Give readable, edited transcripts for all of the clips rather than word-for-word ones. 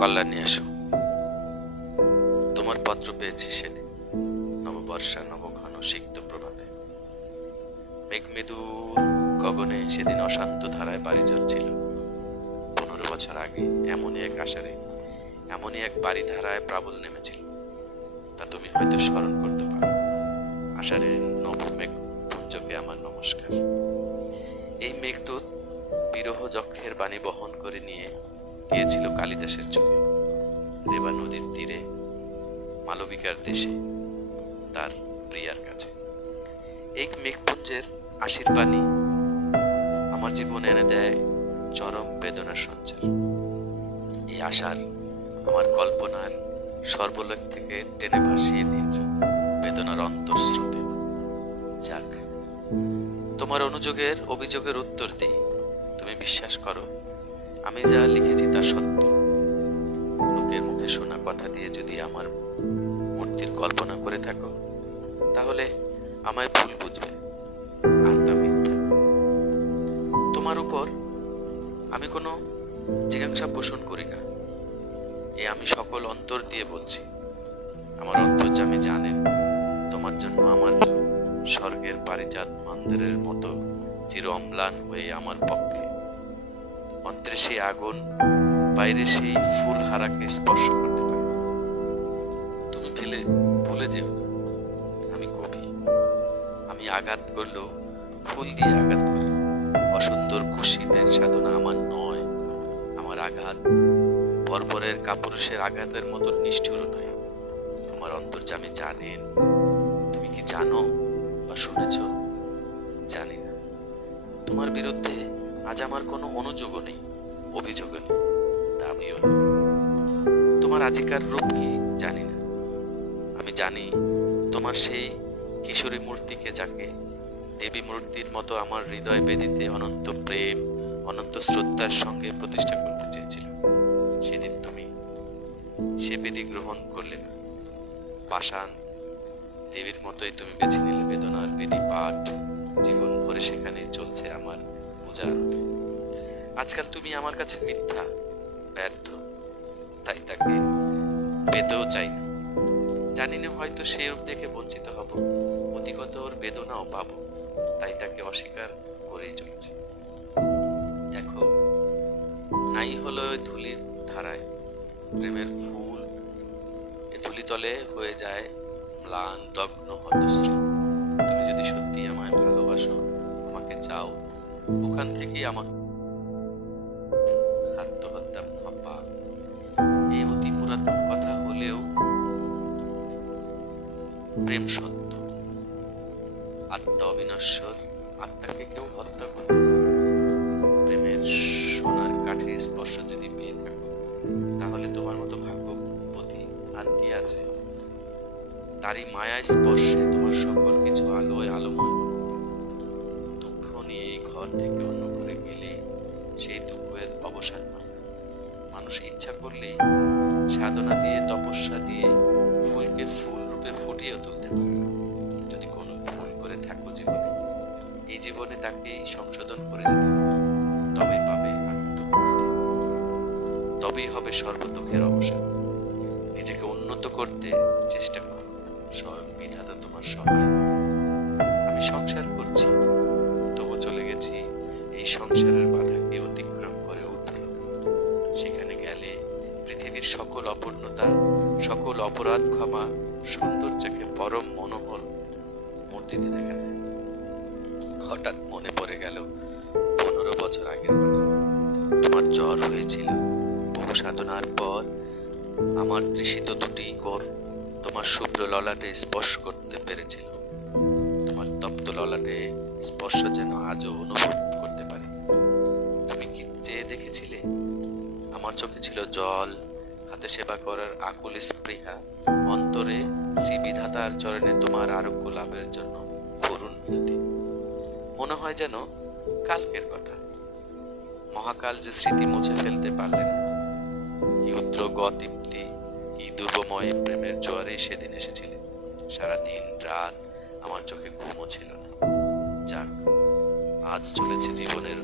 কল্যাণী এসো, তোমার পত্র পেয়েছি সেদিন, নববর্ষা নবঘন সিক্ত প্রভাতে। মেঘমেদুর গগনে সেদিন অশান্ত ধারায় বাড়ি ঝরছিল। 15 বছর আগে এমনই এক আষাঢ়ে এমনই এক বাড়ি ধারায় প্লাবন নেমেছিল, তা তুমি হয়তো স্মরণ করতে পারো। আষাঢ়ের নবমেঘ পুঞ্জকে আমার নমস্কার। এই মেঘদূত বিরহ যক্ষের বাণী বহন করে নিয়ে গিয়েছিল কালিদাসের চোখে, রেবা নদীর তীরে, মালবিকার দেশে, তার প্রিয়ার কাছে। এই মেঘপুঞ্জের আশির বাণী আমার জীবনে এনে দেয় চরম বেদনার সঞ্চার। এই আশার আমার কল্পনার সর্বলোক থেকে টেনে ভাসিয়ে দিয়েছে বেদনার অন্তঃস্রোতে। যাক, তোমার অনুযোগের অভিযোগের উত্তর দিই। তুমি বিশ্বাস করো, আমি যা লিখেছি তা সত্য। লোকের মুখে শোনা কথা দিয়ে যদি আমার মূর্তির কল্পনা করে থাকো, তাহলে আমায় ভুল বুঝবে, আর তা মিথ্যা। তোমার উপর আমি কোনো জিজ্ঞাসা পোষণ করি না, এ আমি সকল অন্তর দিয়ে বলছি। আমার অন্তর্যামী জানেন তোমার জন্য আমার স্বর্গের পারিজাত মন্দিরের মতো চির অম্লান হয়ে আমার পক্ষে। অন্তরে সেই আগুন, বাইরে সেই ফুল হারাকে স্পর্শ করতে পারে। তুমি ভুলে যেও না, আমি কবি। আমি আঘাত করলেও ফুল দিয়ে আঘাত করি। অসুন্দর কুশীদের সাধনা আমার নয়। আমার আঘাত বর্বরের কাপুরুষের আঘাতের মতো নিষ্ঠুর নয়। আমার অন্তর্যামী জানেন। তুমি কি জানো বা শুনেছ? জানি না। তোমার বিরুদ্ধে আজ আমার কোনো অনুযোগও নেই, অভিযোগও নেই, দাবিও নেই। তোমার আজিকার রূপ কি জানি না। আমি জানি তোমার সেই কিশোরী মূর্তিকে, যাকে দেবী মূর্তির মতো আমার হৃদয় বেদিতে অনন্ত প্রেম, অনন্ত শ্রদ্ধার সঙ্গে প্রতিষ্ঠা করতে চেয়েছিল। সেদিন তুমি সে বেদি গ্রহণ করলে না। পাষাণ দেবীর মতোই তুমি বেছে নিলে বেদনার বেদি পাঠ। জীবন ভরে সেখানে চলছে আমার পূজা আরতি। আজকাল তুমি আমার কাছে মিথ্যা, ব্যর্থ, তাই তাকে পেতেও চাই না। জানি না, হয়তো সে রূপ দেখে বঞ্চিত হব, অধিকত ওর বেদনাও পাবো, তাই তাকে অস্বীকার করেই চলেছে। দেখো, নাই হলো ওই ধুলির ধারায় প্রেমের ফুল, এ ধুলিতলে হয়ে যায় ম্লান দগ্ন হতশ্রী। তুমি যদি সত্যি আমায় ভালোবাসো, আমাকে চাও, ওখান থেকেই আমাকে আত্মহত্যা মহাপা। এই অতি পুরাতন কথা হলেও প্রেম সত্য, আত্মা অবিনশ্বর। আত্মাকে কেউ হত্যা করতে পারে। প্রেমের সোনার কাঠের স্পর্শ যদি পেয়ে থাকো, তাহলে তোমার মতো ভাগ্যবতী আর কি আছে? তারই মায়া স্পর্শে তোমার সকল কিছু আলোয় আলোময়। দুঃখ নিয়ে এই ঘর থেকে অন্য ঘরে গেলে সেই দুঃখের অবসান হয়। মানুষ ইচ্ছা করলেই সাধনা দিয়ে, তপস্যা দিয়ে ফুলকে ফুল রূপে ফুটিয়ে তুলতে পারে। যদি কোনো ভুল করে থাকো জীবনে, এই জীবনে তাকে সংশোধন করে যেতে হবে, তবেই পাবে আনন্দ, তবেই হবে সর্বদুঃখের অবসান। নিজেকে উন্নত করতে চেষ্টা করো, স্বয়ং বিধাতা তোমার সহায়। আমি সংসার করছি, তবু চলে গেছি এই সংসারের বাধাকে অতিক্রম করে ঊর্ধ্বলোকে। সেখানে গেলে পৃথিবীর সকল অপূর্ণতা, সকল অপরাধ ক্ষমা, সুন্দর চোখে পরম মনোহর মূর্তিতে দেখা যায়। হঠাৎ মনে পড়ে গেল 15 বছর আগের কথা। তোমার জ্বর হয়েছিল। বহু সাধনার পর আমার তৃষিত দুটি কর তোমার শুভ্র ললাটে স্পর্শ করতে পেরেছিল। তোমার তপ্ত ললাটে স্পর্শ যেন আজও অনুভব করতে পারি। তুমি কি চেয়ে দেখেছিলে? আমার চোখে ছিল জল, হাতে সেবা করার আকুল স্পৃহা, অন্তরে শ্রীবিধাতার চরণে তোমার আরোগ্য লাভের জন্য করুণ মিনতি। মনে হয় যেন কালকের কথা। মহাকাল যে স্মৃতি মুছে ফেলতে পারলে না। কি উদ্রগ দীপ্তি, কি দুর্বময় প্রেমের জোয়ারে সেদিন এসেছিলে। সারা দিন রাত আমার চোখে ঘুমও ছিল না। যাক, আজ চলেছে জীবনের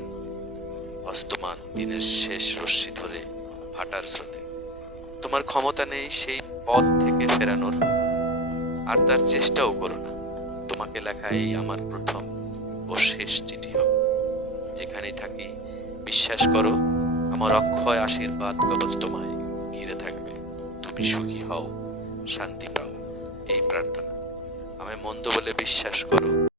অস্তমান দিনের শেষ রশ্মি ধরে ফাটার স্রোতে। তোমার ক্ষমতা নেই সেই পথ থেকে ফেরানোর, আর তার চেষ্টাও করো না। তোমাকে লেখা এই আমার প্রথম ও শেষ চিঠি হোক। যেখানেই থাকি বিশ্বাস করো, আমার অক্ষয় আশীর্বাদ কবচ তোমায় ঘিরে থাকবে। তুমি সুখী হও, শান্তি পাও, এই প্রার্থনা। আমায় মন্দ বলে বিশ্বাস করো,